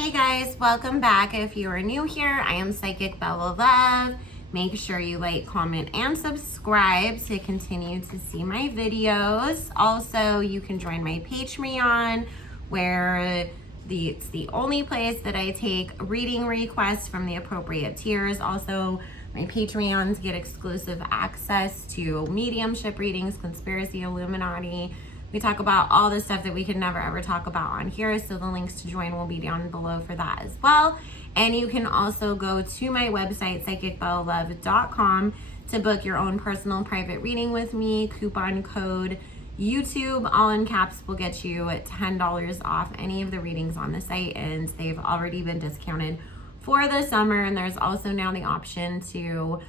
Hey guys, welcome back. If you are new here, I am Psychic Bella Love. Make sure you like, comment, and subscribe to continue to see my videos. Also, you can join my Patreon, where it's the only place that I take reading requests from the appropriate tiers. Also, my Patreons get exclusive access to mediumship readings, conspiracy, Illuminati. We talk about all the stuff that we could never ever talk about on here. So the links to join will be down below for that as well. And you can also go to my website, psychicbellalove.com, to book your own personal private reading with me. Coupon code YouTube, all in caps, will get you $10 off any of the readings on the site. And they've already been discounted for the summer. And there's also now the option to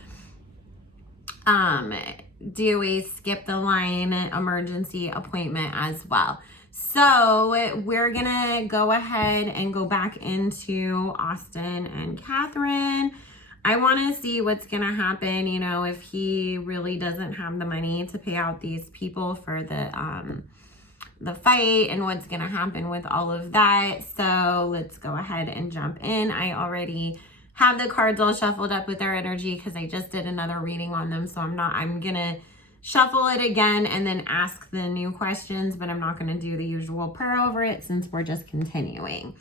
do a skip the line emergency appointment as well. So we're gonna go ahead and go back into Austin and Catherine. I want to see what's gonna happen, you know, if he really doesn't have the money to pay out these people for the fight, and what's gonna happen with all of that. So let's go ahead and jump in. I already have the cards all shuffled up with their energy because I just did another reading on them. So I'm gonna shuffle it again and then ask the new questions, but I'm not gonna do the usual prayer over it since we're just continuing.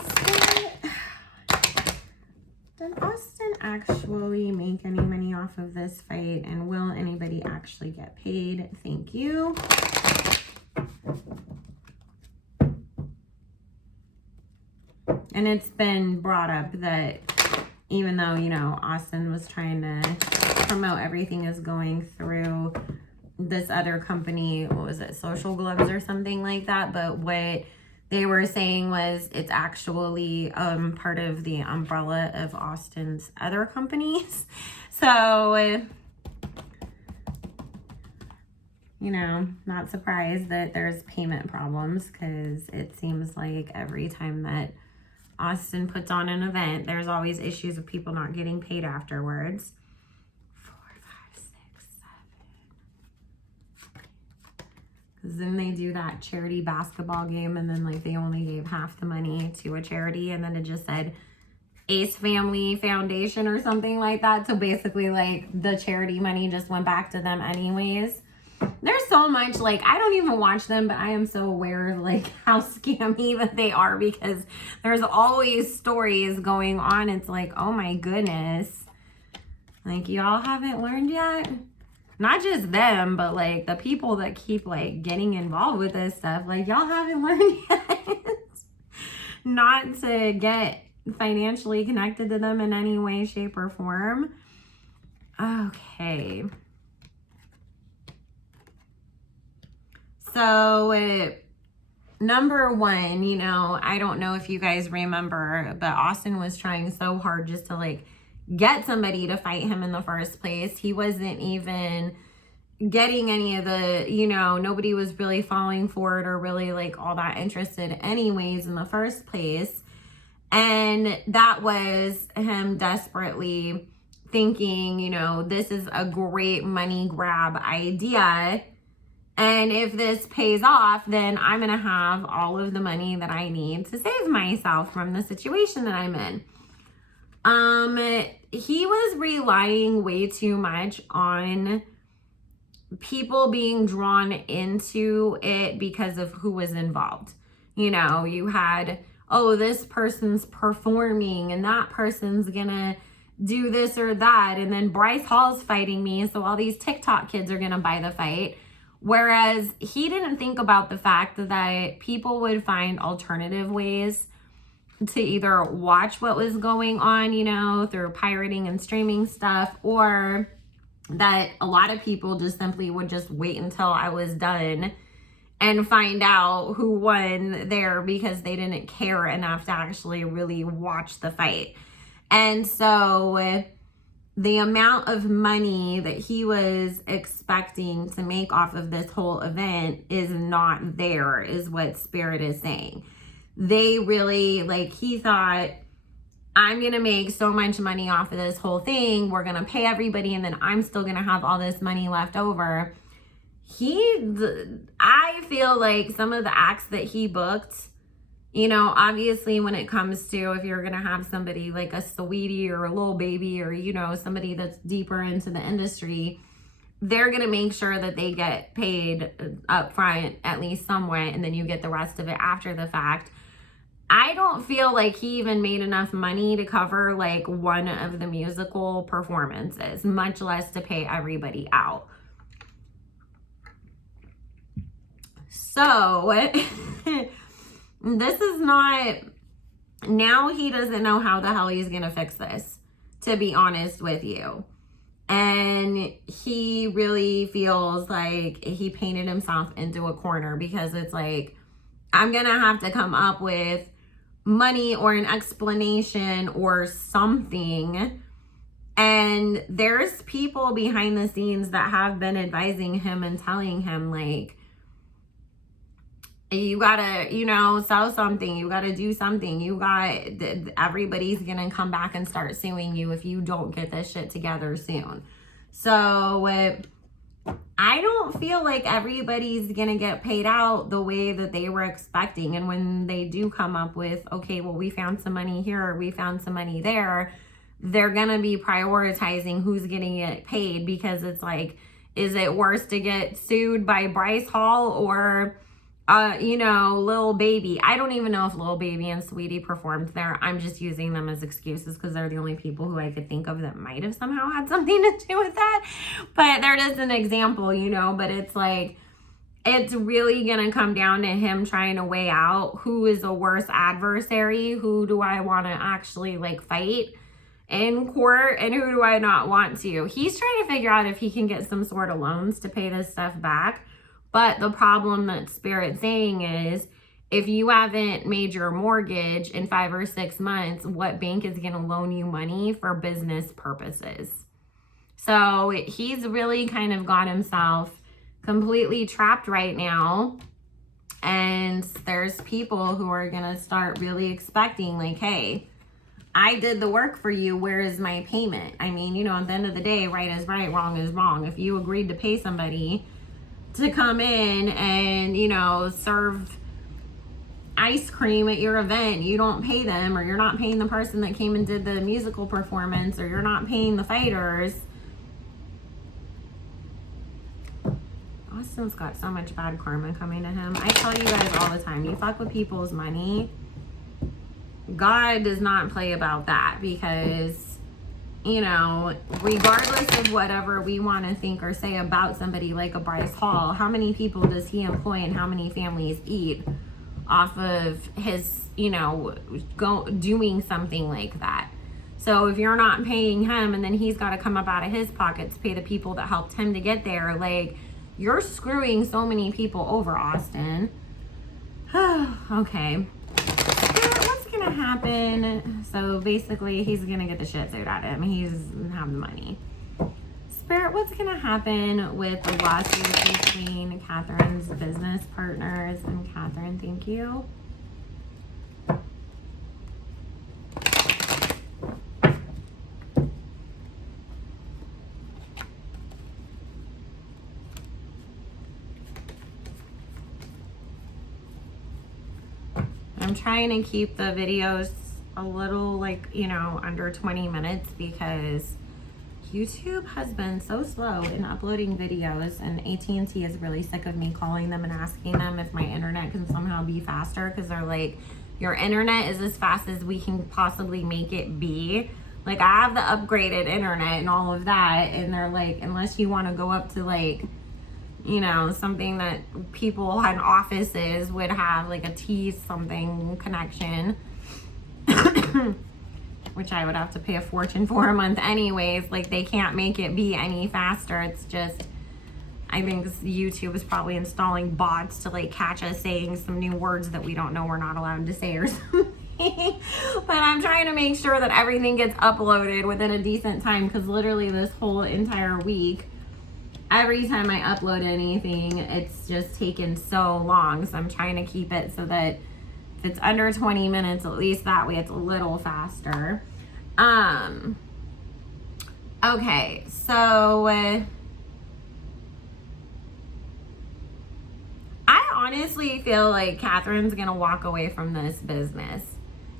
So, did Austin actually make any money off of this fight, and will anybody actually get paid? Thank you. And it's been brought up that even though, you know, Austin was trying to promote everything is going through this other company, what was it, Social Gloves or something like that, but what they were saying was it's actually part of the umbrella of Austin's other companies. So, you know, not surprised that there's payment problems, because it seems like every time that Austin puts on an event, there's always issues of people not getting paid afterwards. 4, 5, 6, 7. Because then they do that charity basketball game, and then like they only gave half the money to a charity, and then it just said Ace Family Foundation or something like that. So basically, like, the charity money just went back to them anyways. There's so much, like, I don't even watch them, but I am so aware of like how scammy that they are, because there's always stories going on. It's like, oh my goodness, like, y'all haven't learned yet? Not just them, but like the people that keep like getting involved with this stuff, like, y'all haven't learned yet not to get financially connected to them in any way, shape, or form. Okay. So, number one, you know, I don't know if you guys remember, but Austin was trying so hard just to like get somebody to fight him in the first place. He wasn't even getting any of the, you know, nobody was really falling for it or really like all that interested anyways in the first place. And that was him desperately thinking, you know, this is a great money grab idea. And if this pays off, then I'm going to have all of the money that I need to save myself from the situation that I'm in. He was relying way too much on people being drawn into it because of who was involved. You know, you had, oh, this person's performing and that person's going to do this or that. And then Bryce Hall's fighting me, so all these TikTok kids are going to buy the fight. Whereas he didn't think about the fact that people would find alternative ways to either watch what was going on, you know, through pirating and streaming stuff, or that a lot of people just simply would just wait until I was done and find out who won there, because they didn't care enough to actually really watch the fight. And so the amount of money that he was expecting to make off of this whole event is not there, is what Spirit is saying. They really, like, he thought, I'm going to make so much money off of this whole thing. We're going to pay everybody, and then I'm still going to have all this money left over. I feel like some of the acts that he booked You know, obviously when it comes to if you're going to have somebody like a Sweetie or a Lil Baby or, you know, somebody that's deeper into the industry, they're going to make sure that they get paid up front at least somewhat, and then you get the rest of it after the fact. I don't feel like he even made enough money to cover like one of the musical performances, much less to pay everybody out. So this is not, now he doesn't know how the hell he's gonna fix this, to be honest with you. And he really feels like he painted himself into a corner, because it's like, I'm gonna have to come up with money or an explanation or something. And there's people behind the scenes that have been advising him and telling him, like, you gotta, you know, sell something, you gotta do something, everybody's gonna come back and start suing you if you don't get this shit together soon. So I don't feel like everybody's gonna get paid out the way that they were expecting. And when they do come up with, okay, well, we found some money here, or we found some money there, they're gonna be prioritizing who's gonna get paid, because it's like, is it worse to get sued by Bryce Hall or you know, Lil Baby? I don't even know if Lil Baby and Sweetie performed there. I'm just using them as excuses because they're the only people who I could think of that might have somehow had something to do with that. But they're just an example, you know. But it's like, it's really gonna come down to him trying to weigh out who is a worse adversary, who do I want to actually like fight in court, and who do I not want to. He's trying to figure out if he can get some sort of loans to pay this stuff back. But the problem that Spirit's saying is, if you haven't made your mortgage in 5 or 6 months, what bank is going to loan you money for business purposes? So he's really kind of got himself completely trapped right now. And there's people who are going to start really expecting, like, hey, I did the work for you. Where is my payment? I mean, you know, at the end of the day, right is right, wrong is wrong. If you agreed to pay somebody to come in and, you know, serve ice cream at your event, you don't pay them, or you're not paying the person that came and did the musical performance, or you're not paying the fighters. Austin's got so much bad karma coming to him. I tell you guys all the time, you fuck with people's money, God does not play about that, because, you know, regardless of whatever we want to think or say about somebody like a Bryce Hall, how many people does he employ and how many families eat off of his, you know, doing something like that? So if you're not paying him, and then he's got to come up out of his pocket to pay the people that helped him to get there, like, you're screwing so many people over, Austin. Okay. What's gonna happen? So basically, he's gonna get the shit sued at him. He's have the money. Spirit, what's gonna happen with the lawsuit between Catherine's business partners and Catherine? Thank you. I'm trying to keep the videos a little, like, you know, under 20 minutes, because YouTube has been so slow in uploading videos, and AT&T is really sick of me calling them and asking them if my internet can somehow be faster, because they're like, your internet is as fast as we can possibly make it be. Like, I have the upgraded internet and all of that, and they're like, unless you want to go up to, like, you know, something that people in offices would have, like a T something connection, which I would have to pay a fortune for a month anyways. Like, they can't make it be any faster. It's just, I think YouTube is probably installing bots to, like, catch us saying some new words that we don't know we're not allowed to say or something. But I'm trying to make sure that everything gets uploaded within a decent time, because literally this whole entire week, every time I upload anything, it's just taken so long. So I'm trying to keep it so that if it's under 20 minutes, at least that way it's a little faster. Okay, so I honestly feel like Catherine's gonna walk away from this business.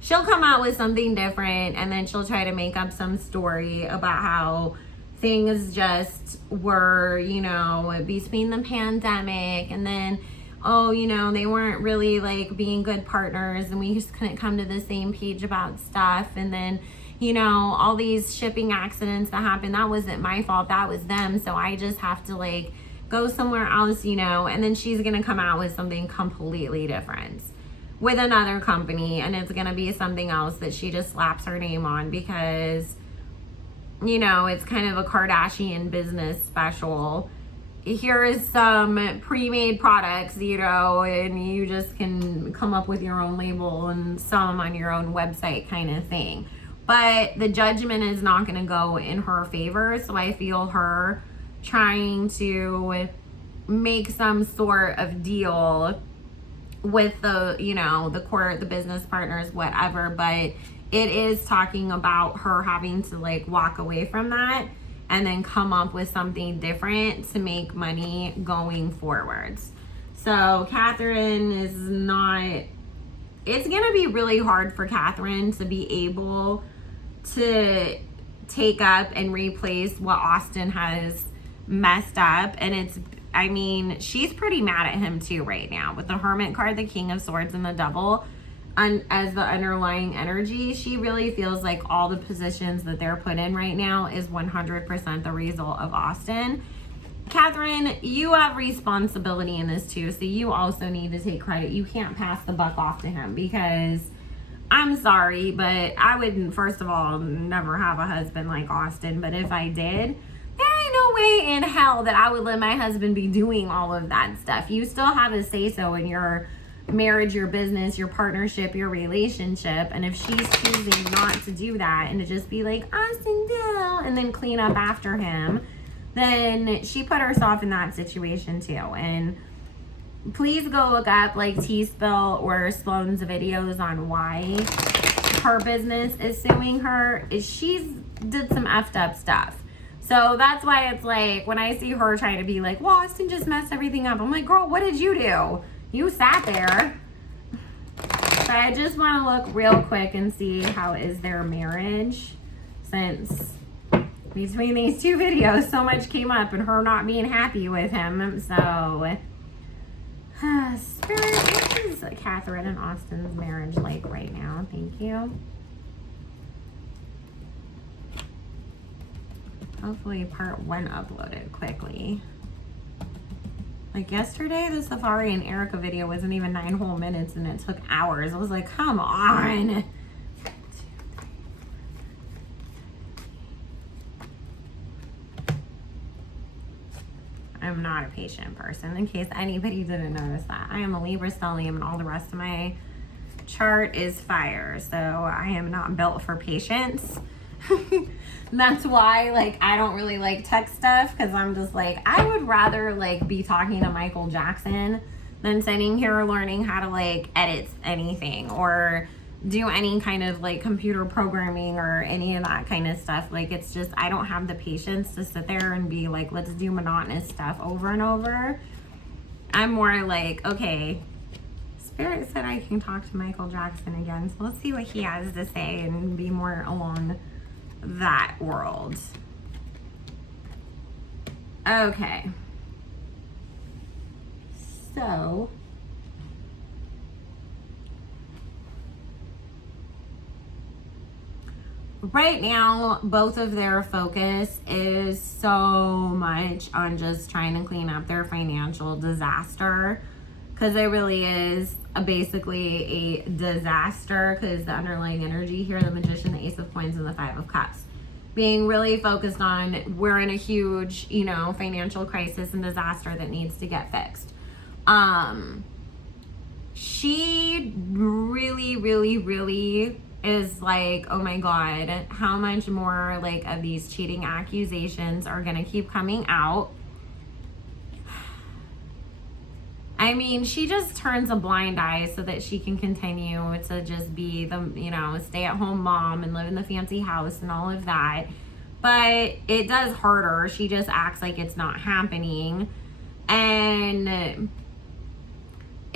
She'll come out with something different, and then she'll try to make up some story about how things just were, you know, between the pandemic, and then, oh, you know, they weren't really like being good partners, and we just couldn't come to the same page about stuff. And then, you know, all these shipping accidents that happened, that wasn't my fault, that was them. So I just have to like go somewhere else, you know. And then she's gonna come out with something completely different with another company, and it's gonna be something else that she just slaps her name on because, you know, it's kind of a Kardashian business special. Here is some pre-made products, you know, and you just can come up with your own label and sell them on your own website kind of thing. But the judgment is not going to go in her favor, so I feel her trying to make some sort of deal with the, you know, the court, the business partners, whatever. But it is talking about her having to like walk away from that and then come up with something different to make money going forwards. So Catherine is not, it's gonna be really hard for Catherine to be able to take up and replace what Austin has messed up. And it's, I mean, she's pretty mad at him too right now with the Hermit card, the King of Swords, and the Devil as the underlying energy. She really feels like all the positions that they're put in right now is 100% the result of Austin. Catherine, you have responsibility in this too, so you also need to take credit. You can't pass the buck off to him because I'm sorry, but I would, first of all, never have a husband like Austin. But if I did, there ain't no way in hell that I would let my husband be doing all of that stuff. You still have a say-so in your marriage, your business, your partnership, your relationship. And if she's choosing not to do that and to just be like, Austin, go, and then clean up after him, then she put herself in that situation too. And please go look up like T-Spill or Sloane's videos on why her business is suing her. She's did some effed up stuff. So that's why it's like when I see her trying to be like, well, Austin just messed everything up, I'm like, girl, what did you do? You sat there. But I just want to look real quick and see how is their marriage, since between these two videos so much came up and her not being happy with him. So Spirit, what is Catherine and Austin's marriage like right now? Thank you. Hopefully part 1 uploaded quickly. Like yesterday, the Safari and Erica video wasn't even 9 whole minutes and it took hours. I was like, come on. I'm not a patient person, in case anybody didn't notice that. I am a Libra stellium and all the rest of my chart is fire. So I am not built for patience. That's why, like, I don't really like tech stuff, because I'm just like, I would rather like be talking to Michael Jackson than sitting here learning how to like edit anything or do any kind of like computer programming or any of that kind of stuff. Like, it's just, I don't have the patience to sit there and be like, let's do monotonous stuff over and over. I'm more like, okay, Spirit said I can talk to Michael Jackson again, so let's see what he has to say and be more along that world. Okay. So right now, both of their focus is so much on just trying to clean up their financial disaster, because it really is basically a disaster, because the underlying energy here, the Magician, the Ace of Coins, and the Five of Cups, being really focused on, we're in a huge, you know, financial crisis and disaster that needs to get fixed. She really is like, oh my God, how much more like of these cheating accusations are gonna keep coming out? I mean, she just turns a blind eye so that she can continue to just be the, you know, stay-at-home mom and live in the fancy house and all of that. But it does hurt her. She just acts like it's not happening. And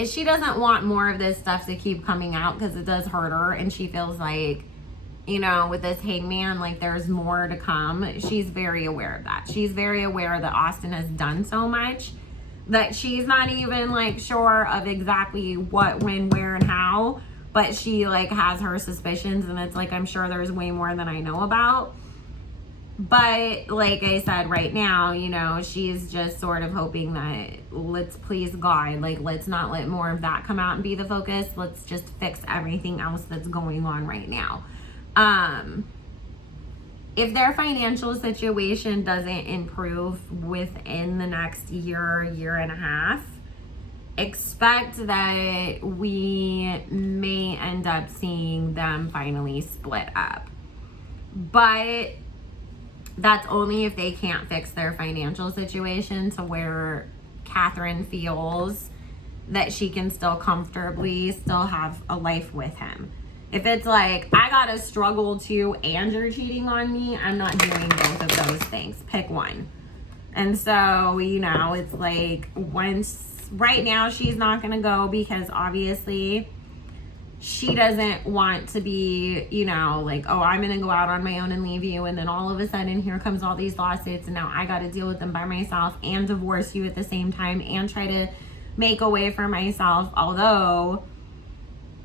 she doesn't want more of this stuff to keep coming out because it does hurt her, and she feels like, you know, with this hangman, like there's more to come. She's very aware of that. She's very aware that Austin has done so much that she's not even like sure of exactly what, when, where, and how, but she like has her suspicions, and it's like, I'm sure there's way more than I know about. But like I said, right now, you know, she's just sort of hoping that, let's please God, like, let's not let more of that come out and be the focus. Let's just fix everything else that's going on right now. If their financial situation doesn't improve within the next year and a half, expect that we may end up seeing them finally split up. But that's only if they can't fix their financial situation to where Catherine feels that she can still comfortably still have a life with him. If it's like, I gotta struggle too and you're cheating on me, I'm not doing both of those things. Pick one. And so, you know, it's like, right now she's not gonna go because obviously she doesn't want to be, you know, like, oh, I'm gonna go out on my own and leave you, and then all of a sudden here comes all these lawsuits, and now I gotta deal with them by myself and divorce you at the same time and try to make a way for myself. Although,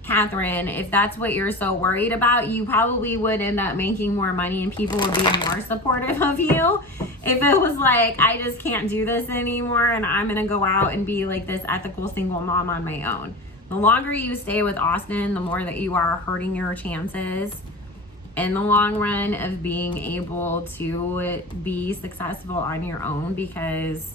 Catherine, if that's what you're so worried about, you probably would end up making more money and people would be more supportive of you if it was like, I just can't do this anymore and I'm gonna go out and be like this ethical single mom on my own. The longer you stay with Austin, the more that you are hurting your chances in the long run of being able to be successful on your own, because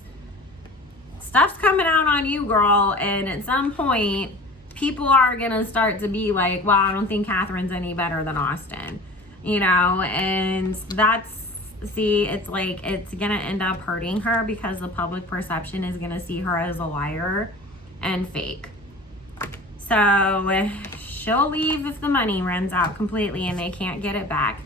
stuff's coming out on you, girl. And at some point, people are going to start to be like, well, I don't think Catherine's any better than Austin, you know? And it's like, it's going to end up hurting her because the public perception is going to see her as a liar and fake. So she'll leave if the money runs out completely and they can't get it back.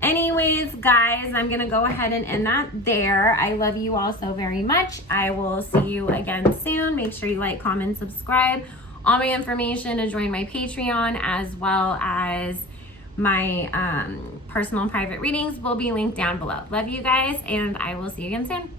Anyways, guys, I'm going to go ahead and end that there. I love you all so very much. I will see you again soon. Make sure you like, comment, subscribe. All my information to join my Patreon as well as my personal and private readings will be linked down below. Love you guys, and I will see you again soon.